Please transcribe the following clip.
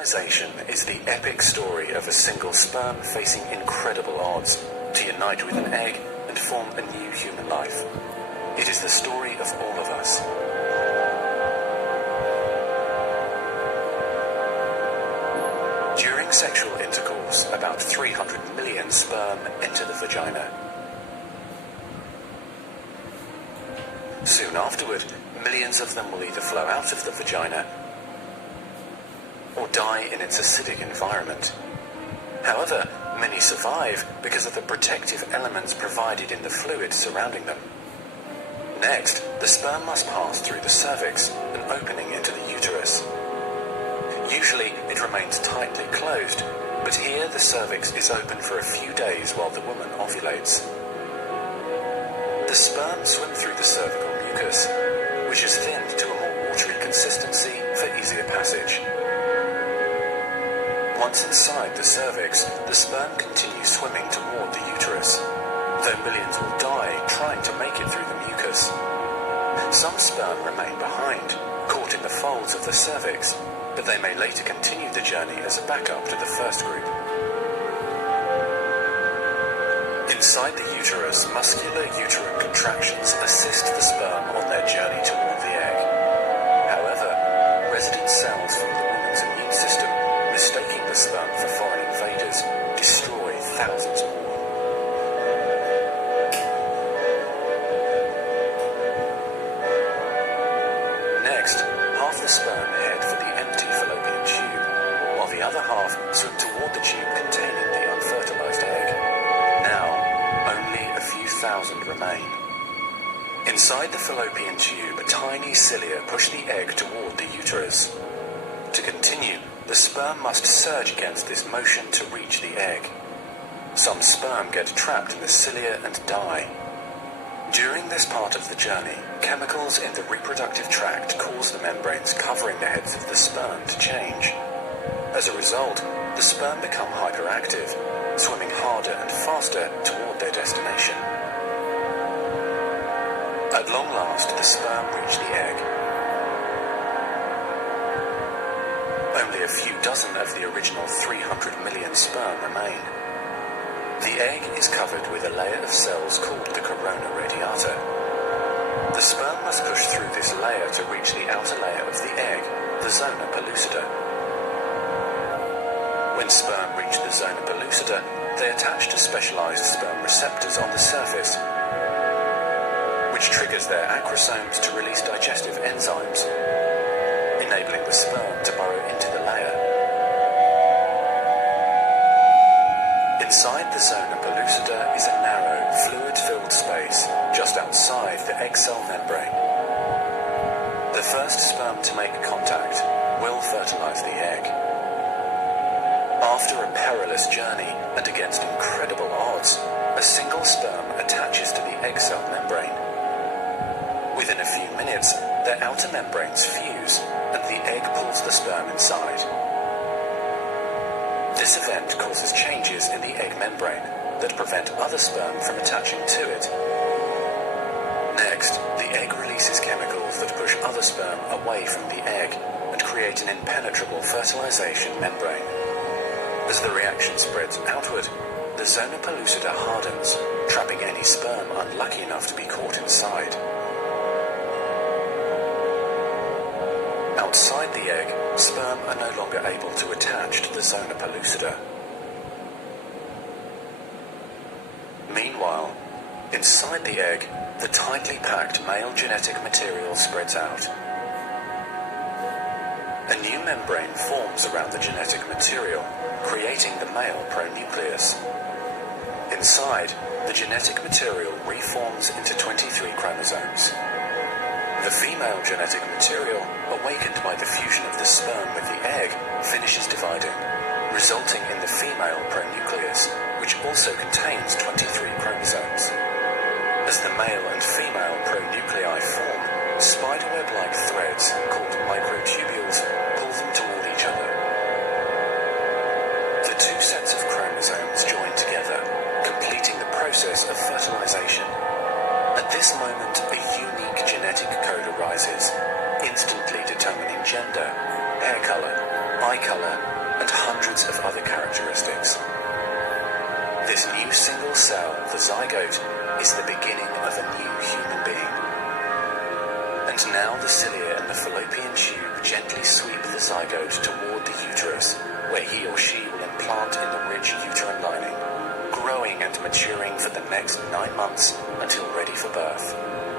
Fertilization is the epic story of a single sperm facing incredible odds to unite with an egg and form a new human life. It is the story of all of us. During sexual intercourse, about 300 million sperm enter the vagina. Soon afterward, millions of them will either flow out of the vagina or die in its acidic environment. However, many survive because of the protective elements provided in the fluid surrounding them. Next, the sperm must pass through the cervix, an opening into the uterus. Usually, it remains tightly closed, but here the cervix is open for a few days while the woman ovulates. The sperm swim through the cervical mucus, which is thinned to a more watery consistency for easier passage. Once inside the cervix, the sperm continues swimming toward the uterus, though millions will die trying to make it through the mucus. Some sperm remain behind, caught in the folds of the cervix, but they may later continue the journey as a backup to the first group. Inside the uterus, muscular uterine contractions assist the sperm on their journey toward the egg. However, resident cells from the woman's immune system, mistaking the sperm for foreign invaders, destroy thousands more. Next, half the sperm head for the empty fallopian tube, while the other half swim toward the tube containing the unfertilized egg. Now, only a few thousand remain. Inside the fallopian tube, tiny cilia push the egg toward the uterus. To continue, the sperm must surge against this motion to reach the egg. Some sperm get trapped in the cilia and die. During this part of the journey, chemicals in the reproductive tract cause the membranes covering the heads of the sperm to change. As a result, the sperm become hyperactive, swimming harder and faster toward their destination. At long last, the sperm reach the egg. Only a few dozen of the original 300 million sperm remain. The egg is covered with a layer of cells called the corona radiata. The sperm must push through this layer to reach the outer layer of the egg, the zona pellucida. When sperm reach the zona pellucida, they attach to specialized sperm receptors on the surface, which triggers their acrosomes to release digestive enzymes, enabling the sperm to burrow into the layer. Inside the zona pellucida is a narrow, fluid-filled space just outside the egg cell membrane. The first sperm to make contact will fertilize the egg. After a perilous journey and against incredible odds, a single sperm attaches to the egg cell membrane. Within a few minutes, their outer membranes fuse and the egg pulls the sperm inside. This event causes changes in the egg membrane that prevent other sperm from attaching to it. Next, the egg releases chemicals that push other sperm away from the egg and create an impenetrable fertilization membrane. As the reaction spreads outward, the zona pellucida hardens, trapping any sperm unlucky enough to be caught inside. Outside the egg, sperm are no longer able to attach to the zona pellucida. Meanwhile, inside the egg, the tightly packed male genetic material spreads out. A new membrane forms around the genetic material, creating the male pronucleus. Inside, the genetic material reforms into 23 chromosomes. The female genetic material, awakened by the fusion of the sperm with the egg, finishes dividing, resulting in the female pronucleus, which also contains 23 chromosomes. As the male and female pronuclei form, spiderweb-like threads, called microtubules, pull them toward each other. The two sets of chromosomes join together, completing the process of fertilization. At this moment, a unique genetic code arises, instantly determining gender, hair color, eye color, and hundreds of other characteristics. This new single cell, the zygote, is the beginning of a new human being. And now the cilia and the fallopian tube gently sweep the zygote toward the uterus, where he or she will implant in the rich uterine lining, growing and maturing for the next 9 months until ready for birth.